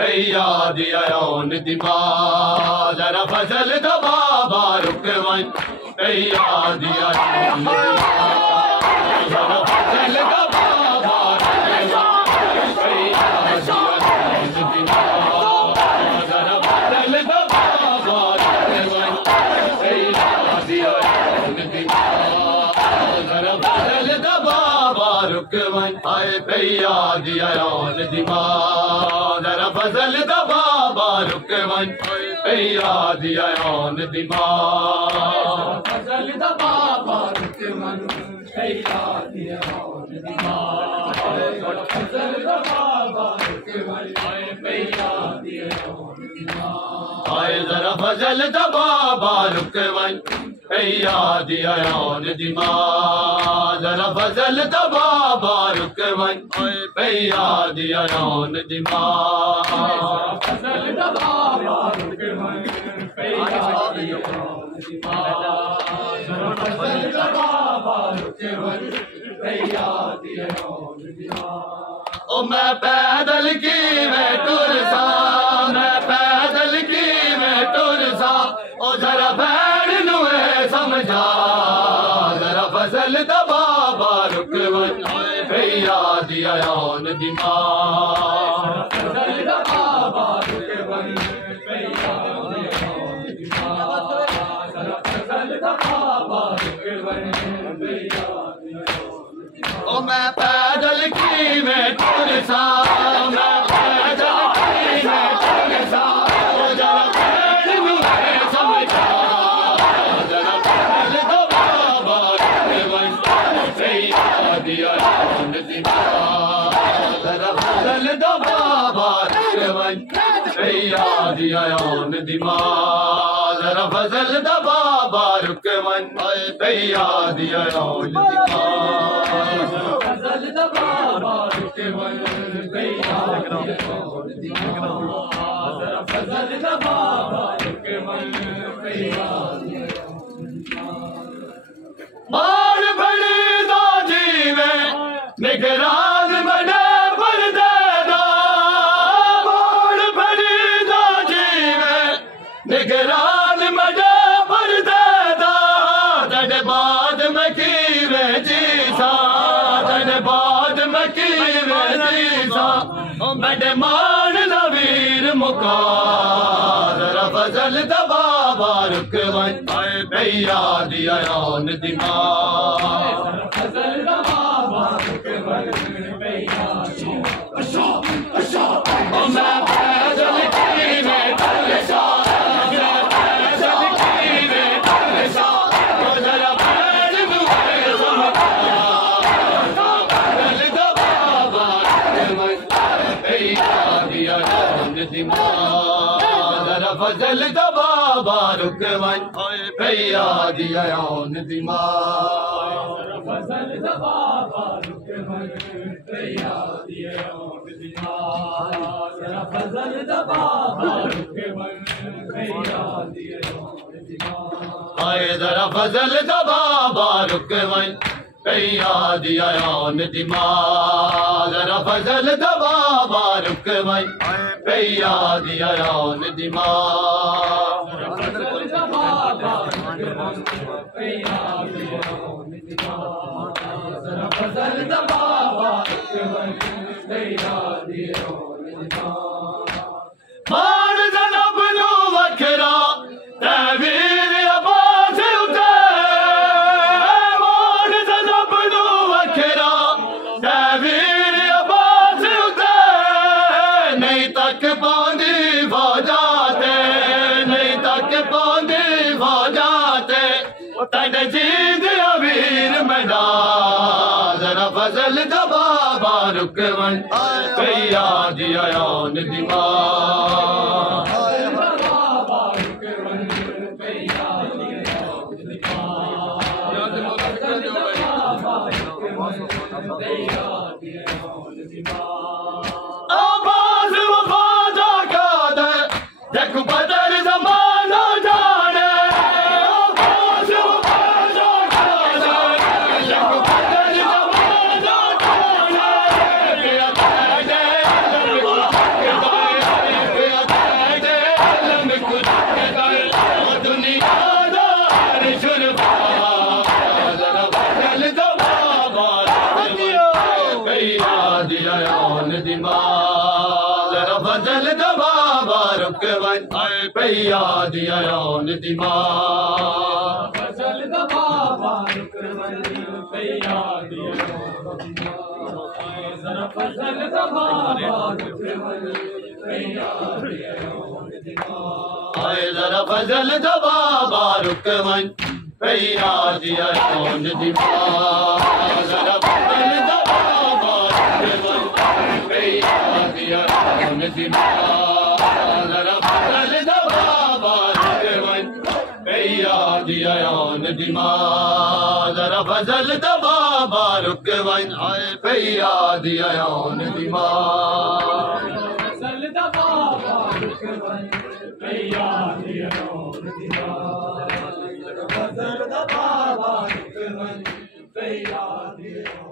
भैया दिया दिमा जरा फजल दबा बारुक वन भैया दिया जरा फजल दबा हाय भैया दिया दिमा जरा फजल दबा बारुक वन भैया दिया दिमा फजल दबा बारुक वन भैया दिया दिमा फजल दबा बारुक वन भैया दिया दिमा हाय जरा फजल दबा बारुक वन भैया दिया दिमा जरा फजल दबा बारुक वन भैया दिया दिमा फजल दबा बारुक वन भैया दिया दिमा जरा फजल दबा बारुक वन भैया दिया दिमा ओ मैं पैदल की मैं टुरसा मैं पैदल की मैं टुरसा ओ जरा बैठ समझा जरा फजल दबा बारुक वन भैया दिया दिमा फजल दबा बारुक वन भैया दिया दिमा फजल दबा बारुक वन ओ मैं पैदल की मैं टुरसा, मैं पैदल की मैं टुरसा, जरा पैर मुझे समझा, जरा पैदल दो बाबा रुकवन दिया जरा पैदल दो बाबा रुकवन दिया दिमाग, जरा फजल दा बाबा रुकवन दिया फजल दा बाबा रुकवन जरा फजल दा बाबा रुकवन मार बड़ी दा जीवे निगरान बने परदेदा, मार बड़ी दा जीवे निगरान बने परदेदा, तेरे बाद में कीवे जीसा, तेरे बाद में कीवे जीसा, बड़े मान नवीर मुका, जरा फजल दा बाबा रुकवन भैया दिया दिमाग, फजल दा बाबा रुकवन भैया मैं पैदल की मैं टुरसा, मैं पैदल की मैं टुरसा, जरा पैर मुझे समझा, फजल दा बाबा रुकवन भैया दिया दिमाग, जरा फजल दा बाबा रुकवन भैया दिया दिमाग, फजल दा बाबा रुकवन भैया दिया दिमाग, जरा फजल दा बाबा रुकवन भैया दिया दिमाग, आए जरा फजल दा बाबा रुकवन भैया दिया दिमाग, जरा फजल दा बाबा रुकवन भैया दिया दिमाग, फजल दा बाबा रुकवन भैया दिया दिमाग, जरा फजल दा बाबा रुकवन भैया दिया दिमाग, मान जनाब नु वखरा तवीर अब्बास उते, मान जनाब नु वखरा तवीर अब्बास उते, नहीं तक पांदी फौजाते, नहीं तक पांदी फौजाते, तेरे जीद अमीर मैदा, जरा फजल दा बाबा रुकवन भैया दिया दिमाग, बाबा रुकवन भैया आवाज वफा जा कादे देख बदर ज़माना जाने, आवाज वफा जा कादे देख बदर ज़माना जाने, पिया तेरे लम कुछ कर दुनिया दार शुरफा, जरा फजल दा बाबा भैया दिया दिमाग, जरा फजल दा बाबा रुकवन भैया दिया दिमाग, फजल दा बाबा रुकवन भैया दिया दिमाग, जरा फजल दा बाबा रुकवन भैया दिया दिमाग, जरा फजल दा बाबा रुकवन भैया दिया दिमाग, जरा फजल दा बाबा रुकवन भैया दिया दिमाग, जरा फजल दा बाबा रुकवन भैया दिया दिमाग, जरा फजल दा बाबा रुकवन भैया दिया दिमाग, फजल दा बाबा रुकवन भैया दिया दिमाग, फजल दा बाबा रुकवन भैया दिया